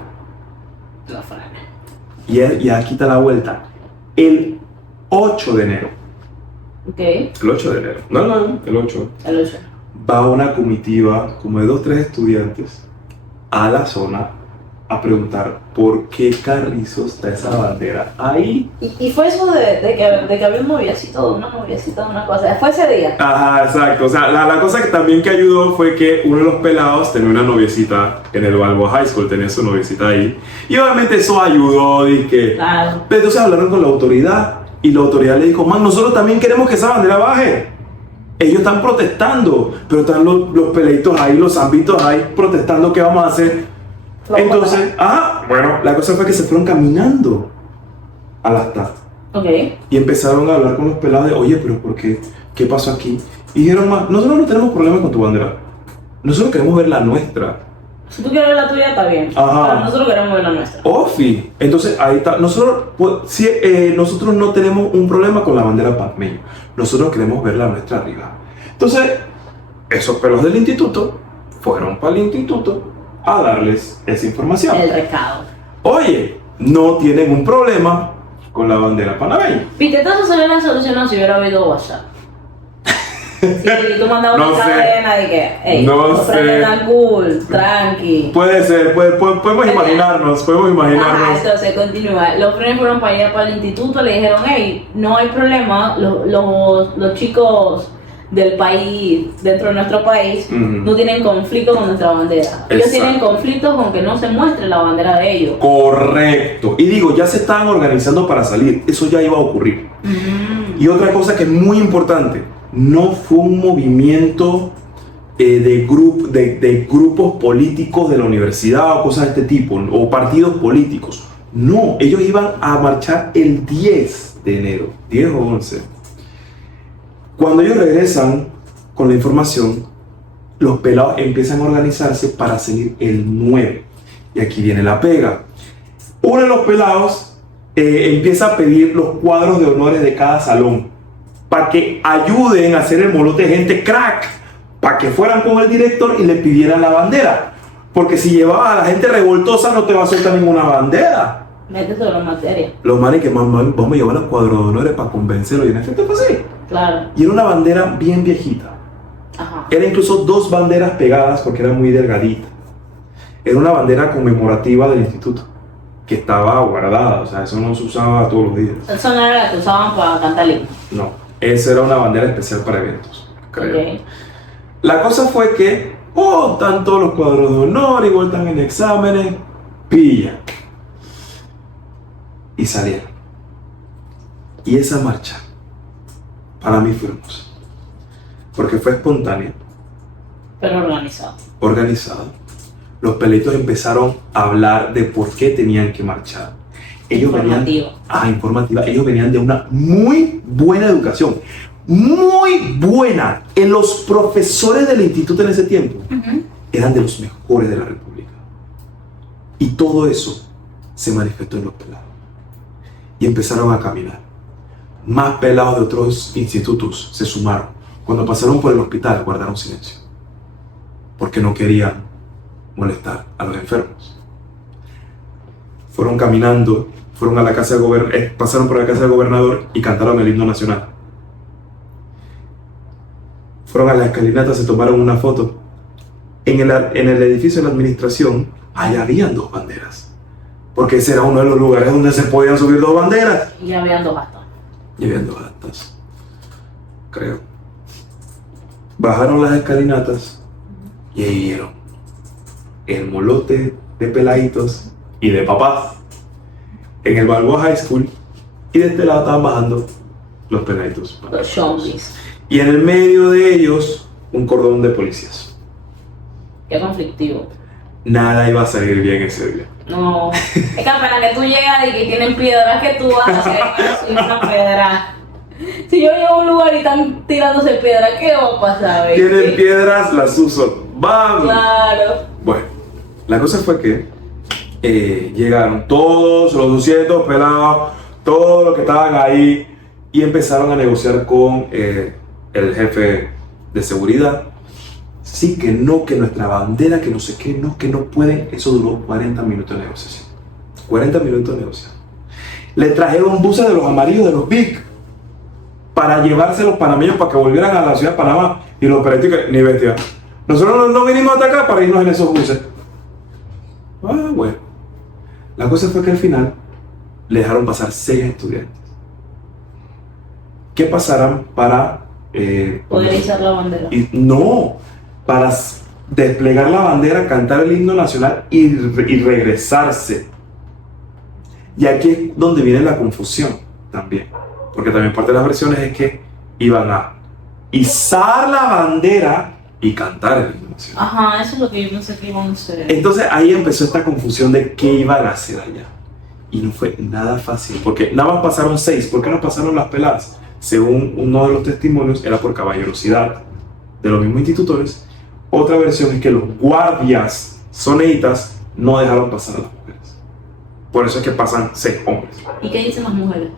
Y aquí está la vuelta. El 8 de enero. Ok. El 8 de enero. No, el 8. El 8. Va una comitiva como de 2-3 estudiantes a la zona a preguntar por qué carrizo está esa bandera ahí. Y fue eso de que había un noviecito, una cosa. Fue ese día. Ajá, exacto. O sea, la cosa que también que ayudó fue que uno de los pelados tenía una noviecita en el Balboa High School, tenía su noviecita ahí. Y obviamente eso ayudó, Claro. Pero entonces hablaron con la autoridad y la autoridad le dijo, nosotros también queremos que esa bandera baje. Ellos están protestando, pero están los peleitos ahí, los zambitos ahí protestando. ¿Qué vamos a hacer? Entonces, bueno, la cosa fue que se fueron caminando a las TAF. Ok. Y empezaron a hablar con los pelados de, oye, pero ¿por qué? ¿Qué pasó aquí? Y dijeron, nosotros no tenemos problema con tu bandera. Nosotros queremos ver la nuestra. Si tú quieres ver la tuya, está bien. Ajá. Pero nosotros queremos ver la nuestra. Ofi. Entonces, ahí está. Nosotros no tenemos un problema con la bandera panameña. Nosotros queremos ver la nuestra arriba. Entonces, esos pelos del instituto fueron para el instituto a darles esa información. El recado. Oye, no tienen un problema con la bandera panameña. Viste, entonces se hubiera solucionado si hubiera habido WhatsApp. Sí, tú mandabas No una sé. cadena de que, hey, No sé. pretendan cool, tranqui. Puede ser, podemos imaginarnos. Entonces continúa. Los frenes fueron para allá para el instituto, le dijeron, hey, no hay problema, los chicos del país, dentro de nuestro país, no tienen conflicto con nuestra bandera. Ellos tienen conflicto con que no se muestre la bandera de ellos. Correcto. Y digo, ya se estaban organizando para salir, eso ya iba a ocurrir. Y otra cosa que es muy importante, no fue un movimiento de grupos políticos de la universidad o cosas de este tipo, o partidos políticos. No, ellos iban a marchar el 10 de enero, 10 o 11. Cuando ellos regresan con la información, los pelados empiezan a organizarse para salir el 9. Y aquí viene la pega. Uno de los pelados empieza a pedir los cuadros de honores de cada salón. para que ayuden a hacer el molote de gente crack, para que fueran con el director y le pidieran la bandera. Porque si llevaba a la gente revoltosa no te va a soltar ninguna bandera. Mete sobre la materia. Los manes que más vamos a llevar a los cuadros de honores para convencerlos, y en efecto fue así. Claro. Y era una bandera bien viejita. Ajá. Era incluso 2 banderas pegadas porque era muy delgadita. Era una bandera conmemorativa del instituto, que estaba guardada, o sea, eso no se usaba todos los días. Eso no era la que usaban para cantar el himno. No, esa era una bandera especial para eventos, creo. Ok. La cosa fue que, están todos los cuadros de honor, igual están en exámenes, pilla. Y salieron. Y esa marcha, para mí fue hermosa, porque fue espontánea, Pero organizado. organizada. Los pelitos empezaron a hablar de por qué tenían que marchar. Ellos Informativo. venían, informativa. Ellos venían de una muy buena educación, muy buena. En los profesores del instituto en ese tiempo eran de los mejores de la República. Y todo eso se manifestó en los pelados. Y empezaron a caminar. Más pelados de otros institutos se sumaron. Cuando pasaron por el hospital, guardaron silencio, porque no querían molestar a los enfermos. Fueron caminando, fueron a la casa del pasaron por la casa del gobernador y cantaron el himno nacional. Fueron a la escalinata, se tomaron una foto. En el edificio de la administración, allá habían 2 banderas, porque ese era uno de los lugares donde se podían subir 2 banderas. Y ya habían 2 actas. Y habían 2 actas, creo. Bajaron las escalinatas y ahí vieron el molote de peladitos y de papás en el Balboa High School, y de este lado estaban bajando los peladitos. Los zombies. Y en el medio de ellos, un cordón de policías. Qué conflictivo. Nada iba a salir bien ese día. No. Es que apenas que tú llegas y que tienen piedras que tú vas a hacer una piedra. Si yo llego a un lugar y están tirándose piedras, ¿qué va a pasar? Baby? Tienen piedras, las uso. ¡Vamos! Claro. Bueno, la cosa fue que llegaron todos los 200 pelados, todos los que estaban ahí, y empezaron a negociar con el jefe de seguridad. Sí, que no, que nuestra bandera, que no sé qué, no, que no pueden. Eso duró 40 minutos de negociación. 40 minutos de negociación. Le trajeron buses de los amarillos, de los Big, para llevarse a los panameños para que volvieran a la ciudad de Panamá. Y los periodistas, ni bestia. Nosotros no vinimos hasta acá para irnos en esos buses. Bueno. La cosa fue que al final le dejaron pasar 6 estudiantes que pasaran para Poder izar la bandera. para desplegar la bandera, cantar el himno nacional y regresarse. Y aquí es donde viene la confusión también, porque también parte de las versiones es que iban a izar la bandera y cantar el himno nacional. Ajá, eso es lo que yo pensé que iban a hacer. Entonces ahí empezó esta confusión de qué iban a hacer allá. Y no fue nada fácil, porque nada más pasaron 6. ¿Por qué no pasaron las peladas? Según uno de los testimonios, era por caballerosidad de los mismos institutores. Otra versión es que los guardias soneitas no dejaron pasar a las mujeres. Por eso es que pasan 6 hombres. ¿Y qué dicen las mujeres?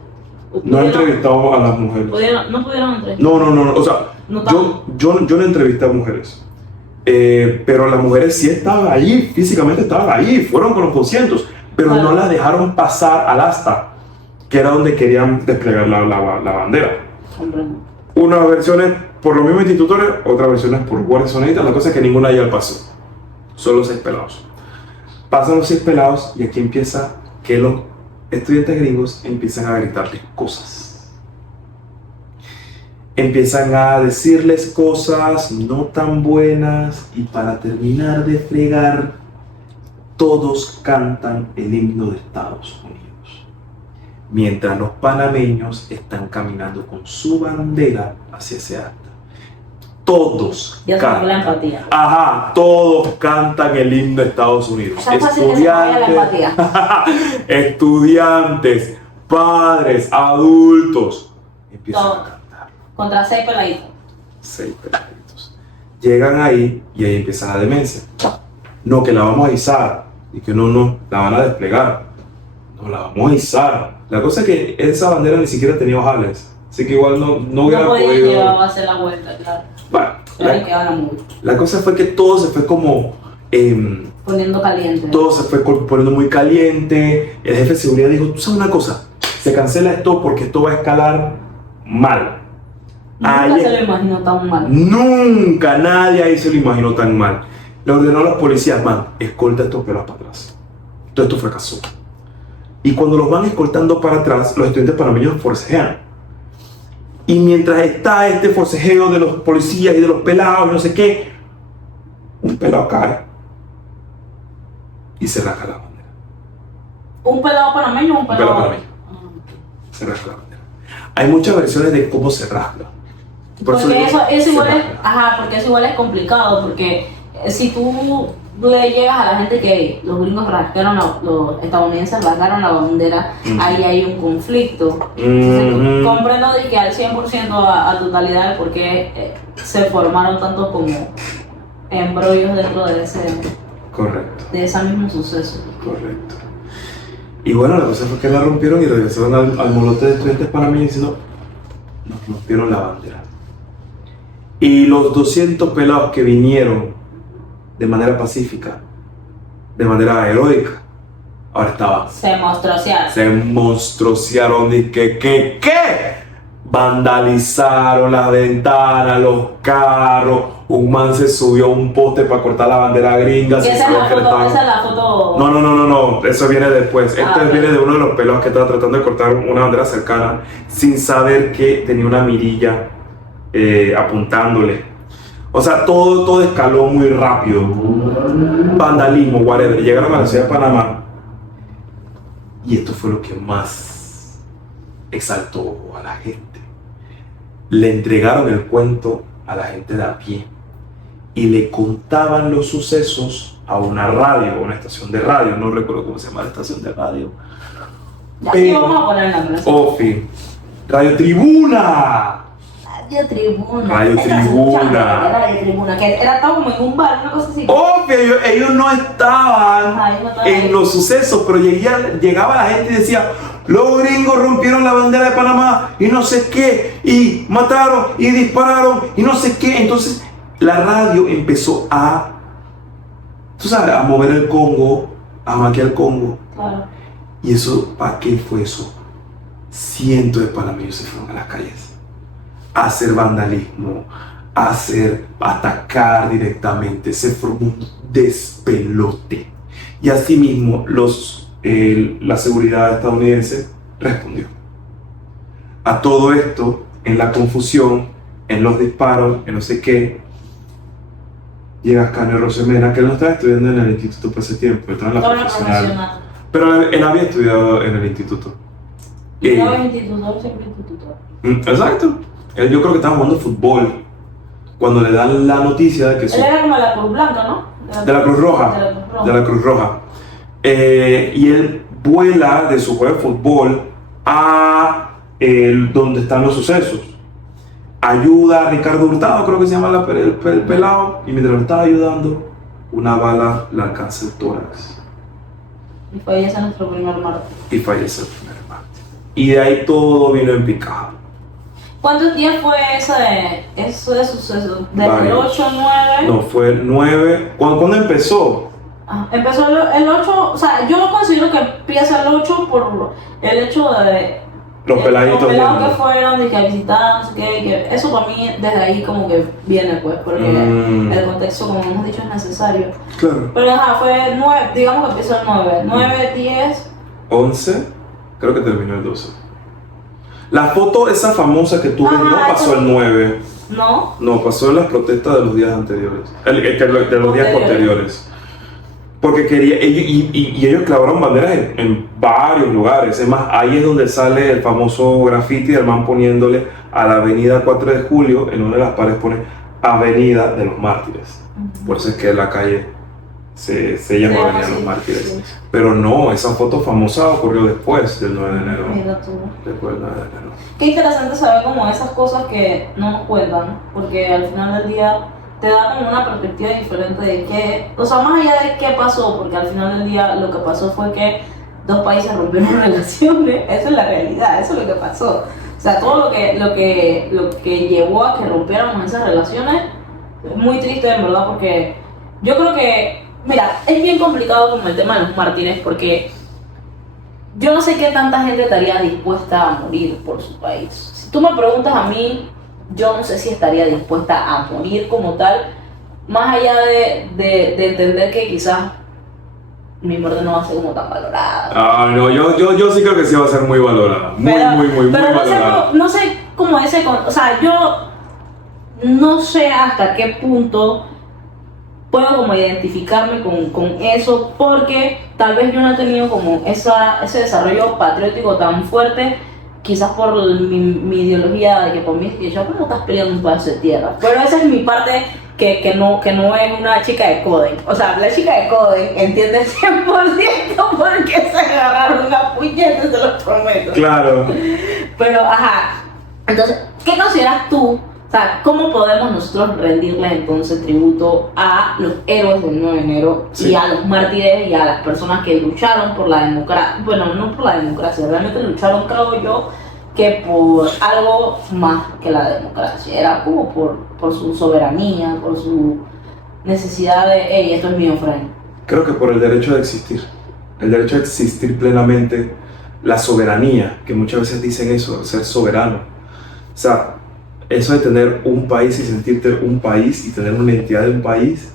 No he entrevistado a las mujeres. ¿No pudieron entrevistar? No. O sea, No yo no entrevisté a mujeres. Pero las mujeres sí estaban ahí, físicamente estaban ahí, fueron con los 200, pero Claro. no las dejaron pasar al asta, que era donde querían desplegar la bandera. Hombre. Unas versiones por los mismos institutores, otras versiones por guardias soneitas. La cosa es que ninguna de ellas pasó, solo 6 pelados. Pasan los 6 pelados y aquí empieza que los estudiantes gringos empiezan a gritarles cosas. Empiezan a decirles cosas no tan buenas, y para terminar de fregar, todos cantan el himno de Estados Unidos, mientras los panameños están caminando con su bandera hacia ese acta. Todos Ya se fue la cantan. empatía. Ajá, todos cantan el himno de Estados Unidos. Tan fácil que se vaya la empatía. Estudiantes, padres, adultos, empiezan Todo. a cantar. Contra 6 peladitos. 6 peladitos. Llegan ahí y ahí empieza la demencia. No, que la vamos a izar. Y que no, la van a desplegar. No, la vamos a izar. La cosa es que esa bandera ni siquiera tenía ojales. Así que igual no hubiera No podía podido. llevar a hacer la vuelta, claro. Bueno, Pero ahí quedaba muy la cosa fue que todo se fue como. poniendo caliente. Todo se fue poniendo muy caliente. El jefe de seguridad dijo: ¿tú sabes una cosa? Se cancela esto porque esto va a escalar mal. Nunca se lo imaginó tan mal. Nunca nadie ahí se lo imaginó tan mal. Le ordenó a los policías: man, escolta estos pelos para atrás. Todo esto fracasó. Y cuando los van escoltando para atrás, los estudiantes panameños forcejean. Y mientras está este forcejeo de los policías y de los pelados y no sé qué, un pelado cae y se rasga la bandera. ¿Un pelado panameño o un pelado? Panameño. Se rasga la bandera. Hay muchas versiones de cómo se rasga. Porque eso igual es, porque eso igual es complicado, porque si tú le llegas a la gente que los gringos rasgaron, los estadounidenses rasgaron la bandera, ahí hay un conflicto. Entonces, comprendo de que al 100% a totalidad de por qué se formaron tantos como embrollos dentro de Correcto. de ese mismo suceso. Correcto. Y bueno, la cosa fue que la rompieron y regresaron al molote de estudiantes panameños diciendo: nos rompieron la bandera. Y los 200 pelados que vinieron de manera pacífica, de manera heroica, ahora estaban. Se monstruosearon y ¿qué? Vandalizaron las ventanas, los carros. Un man se subió a un poste para cortar la bandera gringa. Esa es la foto. No. Eso viene después. Okay. Viene de uno de los pelados que estaba tratando de cortar una bandera cercana sin saber que tenía una mirilla apuntándole. O sea, todo escaló muy rápido. Vandalismo, whatever. Llegaron a la ciudad de Panamá. Y esto fue lo que más exaltó a la gente. Le entregaron el cuento a la gente de a pie. Y le contaban los sucesos a una radio, una estación de radio. No recuerdo cómo se llama la estación de radio. Aquí vamos a poner el nombre. Ofi. Radio Tribuna. Radio Tribuna, que era todo como en un bar, una cosa así. Obvio, ellos no estaban en los sucesos, pero llegaba la gente y decía: los gringos rompieron la bandera de Panamá y no sé qué, y mataron y dispararon y no sé qué. Entonces la radio empezó a mover el Congo, a maquiar el Congo. Claro. Y eso, ¿para qué fue eso? Cientos de panameños se fueron a las calles a hacer vandalismo, a atacar directamente. Se formó un despelote. Y asimismo la seguridad estadounidense respondió. A todo esto, en la confusión, en los disparos, en no sé qué, llega Canio Rosemena, que él no estaba estudiando en el instituto por ese tiempo, él estaba en la profesional. Pero él había estudiado en el instituto. No en instituto, siempre instituto. Exacto. Yo creo que estaba jugando fútbol cuando le dan la noticia de que él era como de la Cruz Blanca, ¿no? De la Cruz Roja. De la Cruz Roja. Y él vuela de su juego de fútbol a donde están los sucesos. Ayuda a Ricardo Hurtado, creo que se llama el pelado, y mientras lo estaba ayudando, una bala le alcanza el tórax. Y fallece nuestro primer mártir. Y de ahí todo vino en picada. ¿Cuántos días fue eso de suceso? ¿Desde el 8, 9? No, fue el 9. ¿Cuándo empezó? Empezó el 8, o sea, yo considero que empieza el 8 por el hecho de los peladitos que fueron, de que visitaban, no sé qué, que eso para mí desde ahí como que viene, pues, porque el contexto, como hemos dicho, es necesario. Claro. Pero fue 9, digamos que empezó el 9, 9, 10... 11, creo que terminó el 12. La foto esa famosa que tuve no pasó el 9. ¿No? No, pasó en las protestas de los días anteriores. De los días posteriores. Porque ellos clavaron banderas en varios lugares. Es más, ahí es donde sale el famoso graffiti del man poniéndole a la avenida 4 de Julio, en una de las paredes pone Avenida de los Mártires. Por eso es que la calle se llama Avenida de los Mártires. Sí. Pero no, esa foto famosa ocurrió después del 9 de enero. Mira tú. Después del 9 de enero. Qué interesante saber como esas cosas que no nos cuentan, porque al final del día te da como una perspectiva diferente de qué, o sea, más allá de qué pasó, porque al final del día lo que pasó fue que dos países rompieron relaciones, esa es la realidad, eso es lo que pasó. O sea, todo lo que llevó a que rompiéramos esas relaciones es muy triste, en verdad, porque yo creo que, mira, es bien complicado como el tema de los mártires, porque yo no sé qué tanta gente estaría dispuesta a morir por su país. Si tú me preguntas a mí, yo no sé si estaría dispuesta a morir como tal, más allá de entender que quizás mi muerte no va a ser como tan valorada. Ah, no, yo sí creo que sí va a ser muy valorada. Muy pero valorada. no sé cómo o sea, yo no sé hasta qué punto puedo como identificarme con eso, porque tal vez yo no he tenido como ese desarrollo patriótico tan fuerte, quizás por mi ideología de que por mí es que yo, ¿cómo estás peleando un pedazo de tierra? Pero esa es mi parte que no es una chica de Coden. O sea, la chica de Coden entiende 100% por qué se agarraron una puñeta, se los prometo. Claro. Pero, ajá, entonces, ¿qué consideras tú? O sea, ¿cómo podemos nosotros rendirle entonces tributo a los héroes del 9 de enero Sí. y a los mártires y a las personas que lucharon por la democracia? Bueno, no por la democracia, realmente lucharon, creo yo, que por algo más que la democracia. Era como por su soberanía, por su necesidad de, hey, esto es mío, friend. Creo que por el derecho de existir. El derecho a existir plenamente. La soberanía, que muchas veces dicen eso, ser soberano. O sea, eso de tener un país y sentirte un país y tener una identidad de un país,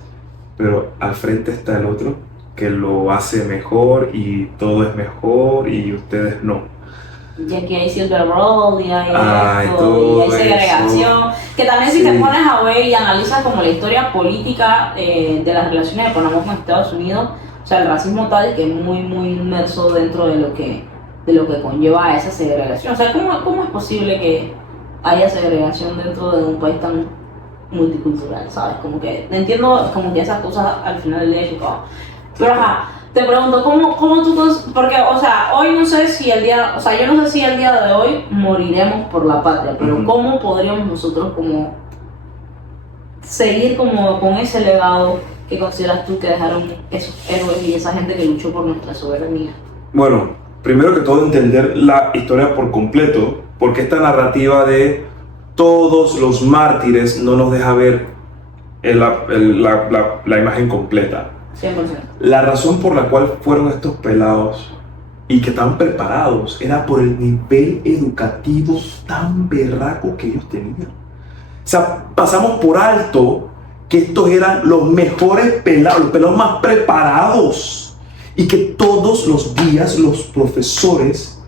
pero al frente está el otro que lo hace mejor y todo es mejor y ustedes no. Y aquí hay Silver Roll y hay esto, todo y hay segregación. Que también si Sí. te pones a ver y analizas como la historia política de las relaciones de Panamá con Estados Unidos, o sea, el racismo tal que es muy inmerso dentro de lo que conlleva esa segregación. O sea, ¿cómo es posible que haya segregación dentro de un país tan multicultural, ¿sabes? Como que entiendo como que esas cosas al final del día chocado. Pero ajá, te pregunto, ¿cómo tú, porque, o sea, hoy no sé si yo no sé si el día de hoy moriremos por la patria, pero Ujú. ¿cómo podríamos nosotros como seguir como con ese legado que consideras tú que dejaron esos héroes y esa gente que luchó por nuestra soberanía? Bueno, primero que todo entender la historia por completo, porque esta narrativa de todos los mártires no nos deja ver la imagen completa. 100%. La razón por la cual fueron estos pelados y que estaban preparados era por el nivel educativo tan berraco que ellos tenían. O sea, pasamos por alto que estos eran los mejores pelados, los pelados más preparados, y que todos los días los profesores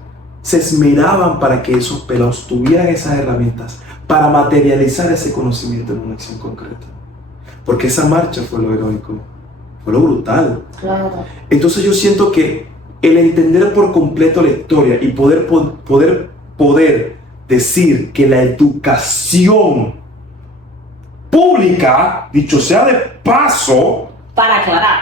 se esmeraban para que esos pelados tuvieran esas herramientas para materializar ese conocimiento en una acción concreta. Porque esa marcha fue lo heroico, fue lo brutal. Claro. Entonces yo siento que el entender por completo la historia y poder decir que la educación pública, dicho sea de paso, Para aclarar.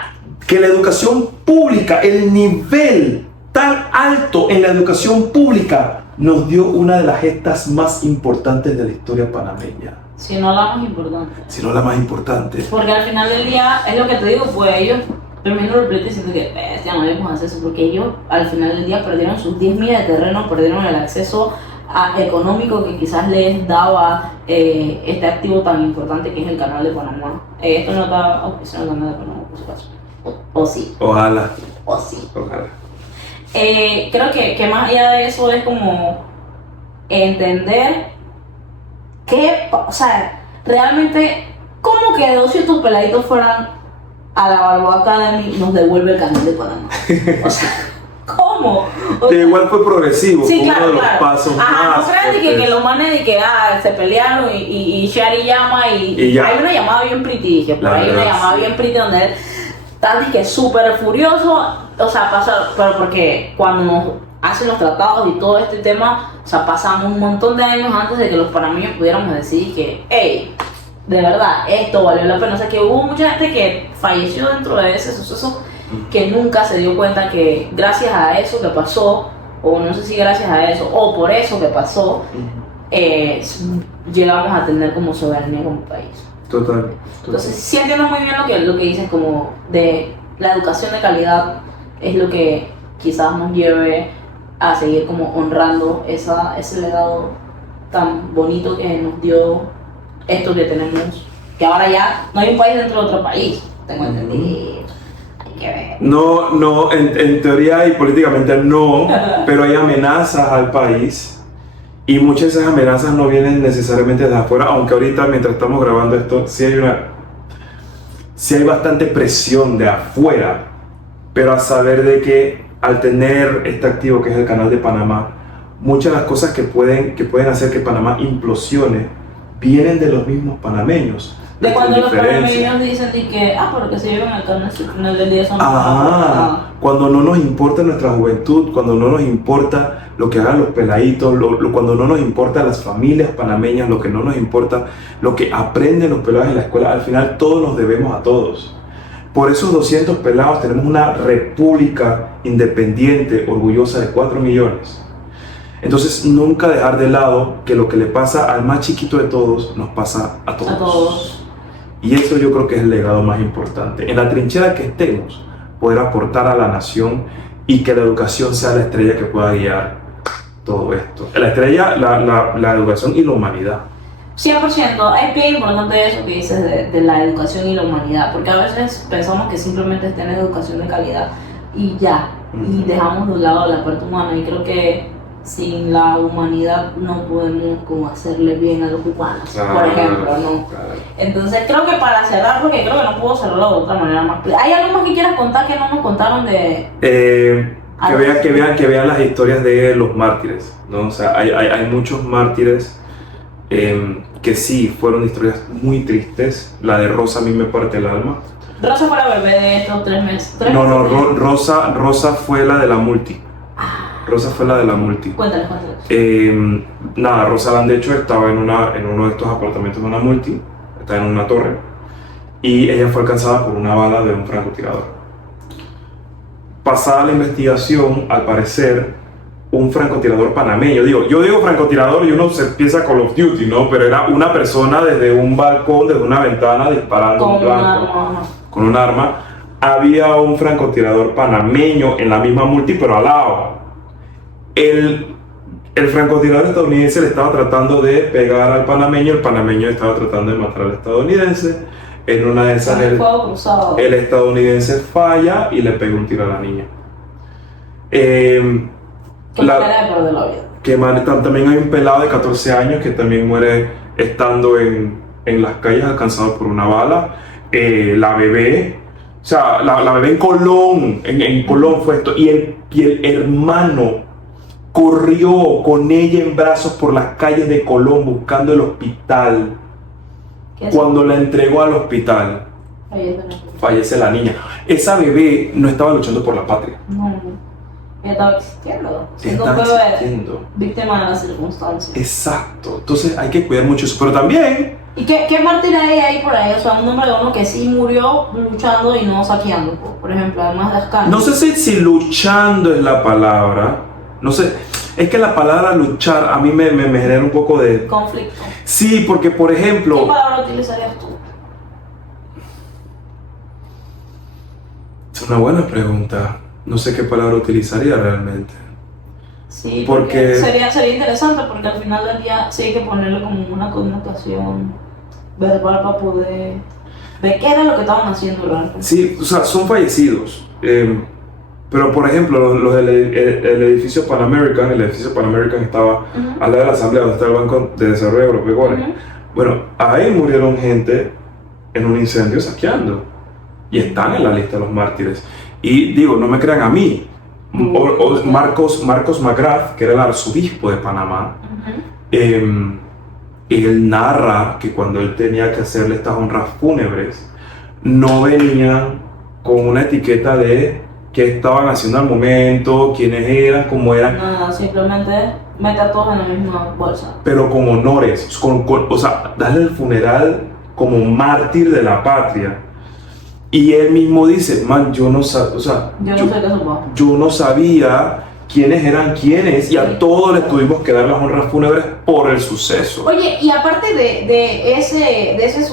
que la educación pública, el nivel tan alto en la educación pública, nos dio una de las gestas más importantes de la historia panameña. Si no la más importante. Si no la más importante. Porque al final del día, es lo que te digo, pues ellos terminaron el pleito diciendo que ya no debemos hacer eso, porque ellos al final del día perdieron sus 10 millas de terreno, perdieron el acceso económico que quizás les daba este activo tan importante que es el canal de Panamá. Esto no está auspiciando el canal de Panamá, por si acaso. O sí, Ojalá, o sí. ojalá. Creo que más allá de eso es como entender que, o sea, realmente, ¿cómo que 200 peladitos fueran a la Balboa Academy nos devuelve el canal de Panamá? O sea, ¿cómo? O Que sea, igual fue progresivo, sí, fue claro, uno de los claro. pasos Ajá, más no crean de que fuertes. los manes de que se pelearon y Shari llama Y ya. hay una llamada bien pretty, dije, por La ahí una verdad, llamada sí. bien pretty donde él está dije súper furioso, o sea, pasa, pero porque cuando nos hacen los tratados y todo este tema, o sea, pasamos un montón de años antes de que los panameños pudiéramos decir que, hey, de verdad, esto valió la pena. O sea, que hubo mucha gente que falleció dentro de ese suceso que nunca se dio cuenta que gracias a eso que pasó, o no sé si gracias a eso, o por eso que pasó, llegamos a tener como soberanía como país. Total. Entonces sí entiendo muy bien lo que dices, como de la educación de calidad es lo que quizás nos lleve a seguir como honrando ese legado tan bonito que nos dio esto que tenemos, que ahora ya no hay un país dentro de otro país, tengo entendido. Hay que ver. No, en teoría y políticamente no, pero hay amenazas al país y muchas de esas amenazas no vienen necesariamente de afuera, aunque ahorita mientras estamos grabando esto sí hay bastante presión de afuera, pero a saber de que al tener este activo que es el Canal de Panamá, muchas de las cosas que pueden hacer que Panamá implosione vienen de los mismos panameños. De cuando los panameños dicen que, porque se llevan al canal, al final del día son cuando no nos importa nuestra juventud, cuando no nos importa lo que hagan los peladitos, cuando no nos importa las familias panameñas, lo que no nos importa lo que aprenden los pelados en la escuela, al final todos nos debemos a todos. Por esos 200 pelados tenemos una república independiente, orgullosa de 4 millones. Entonces nunca dejar de lado que lo que le pasa al más chiquito de todos nos pasa a todos. A todos. Y eso yo creo que es el legado más importante. En la trinchera que estemos, poder aportar a la nación y que la educación sea la estrella que pueda guiar todo esto. La estrella, la educación y la humanidad. 100%, es bien importante eso que dices de la educación y la humanidad, porque a veces pensamos que simplemente es tener educación de calidad y ya, y dejamos de un lado la parte humana, y creo que sin la humanidad no podemos como hacerle bien a los humanos, por ejemplo, ¿no? Claro. Entonces creo que para cerrar, porque creo que no puedo cerrarlo de otra manera más. ¿Hay algo más que quieras contar que no nos contaron de...? Que vean las historias de los mártires, ¿no? O sea, hay muchos mártires que sí fueron historias muy tristes. La de Rosa a mí me parte el alma. Rosa fue la bebé de estos 3 meses. Rosa fue la de la multi. Rosa fue la de la multi. Cuéntales. Nada, Rosa de hecho estaba en uno de estos apartamentos de una multi, estaba en una torre, y ella fue alcanzada por una bala de un francotirador. Pasada la investigación, al parecer, un francotirador panameño, yo digo francotirador y uno se piensa Call of Duty, ¿no? Pero era una persona desde un balcón, desde una ventana, disparando un blanco con un arma. Había un francotirador panameño en la misma multi, pero al lado. El francotirador estadounidense le estaba tratando de pegar al panameño, el panameño estaba tratando de matar al estadounidense. En una de esas el estadounidense falla y le pega un tiro a la niña. También hay un pelado de 14 años que también muere estando en las calles alcanzado por una bala. La bebé, o sea, la bebé en Colón, en Colón fue esto, y el hermano corrió con ella en brazos por las calles de Colón buscando el hospital. Cuando la entregó al hospital, fallece la niña. Esa bebé no estaba luchando por la patria. No. Ella estaba existiendo. Víctima de las circunstancias. Exacto. Entonces hay que cuidar mucho eso. Pero también... ¿Y qué mártir hay por ahí? O sea, un número de uno que sí murió luchando y no saqueando, por ejemplo, además de Ascanio. No sé si luchando es la palabra. No sé. Es que la palabra luchar a mí me genera un poco de... conflicto. Sí, porque por ejemplo... ¿Qué palabra utilizarías tú? Es una buena pregunta. No sé qué palabra utilizaría realmente. Sí, porque sería interesante, porque al final del día sí hay que ponerle como una connotación verbal para poder ver qué era lo que estaban haciendo realmente. Sí, o sea, son fallecidos. Pero por ejemplo, los del edificio Pan American, el edificio Pan American estaba al lado de la asamblea, donde está el Banco de Desarrollo Agropecuario. Bueno, ahí murieron gente en un incendio saqueando. Y están en la lista de los mártires. Y digo, no me crean a mí. Marcos McGrath, que era el arzobispo de Panamá, él narra que cuando él tenía que hacerle estas honras fúnebres, no venía con una etiqueta de qué estaban haciendo al momento, quiénes eran, cómo eran. No, simplemente mete a todos en la misma bolsa. Pero con honores, o sea, darle el funeral como mártir de la patria. Y él mismo dice, yo no sabía quiénes eran quiénes, y a todos les tuvimos que dar las honras fúnebres por el suceso. Oye, y aparte de ese